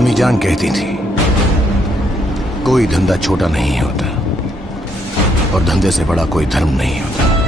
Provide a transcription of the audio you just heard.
अम्मी जान कहती थी कोई धंधा छोटा नहीं होता और धंधे से बड़ा कोई धर्म नहीं होता।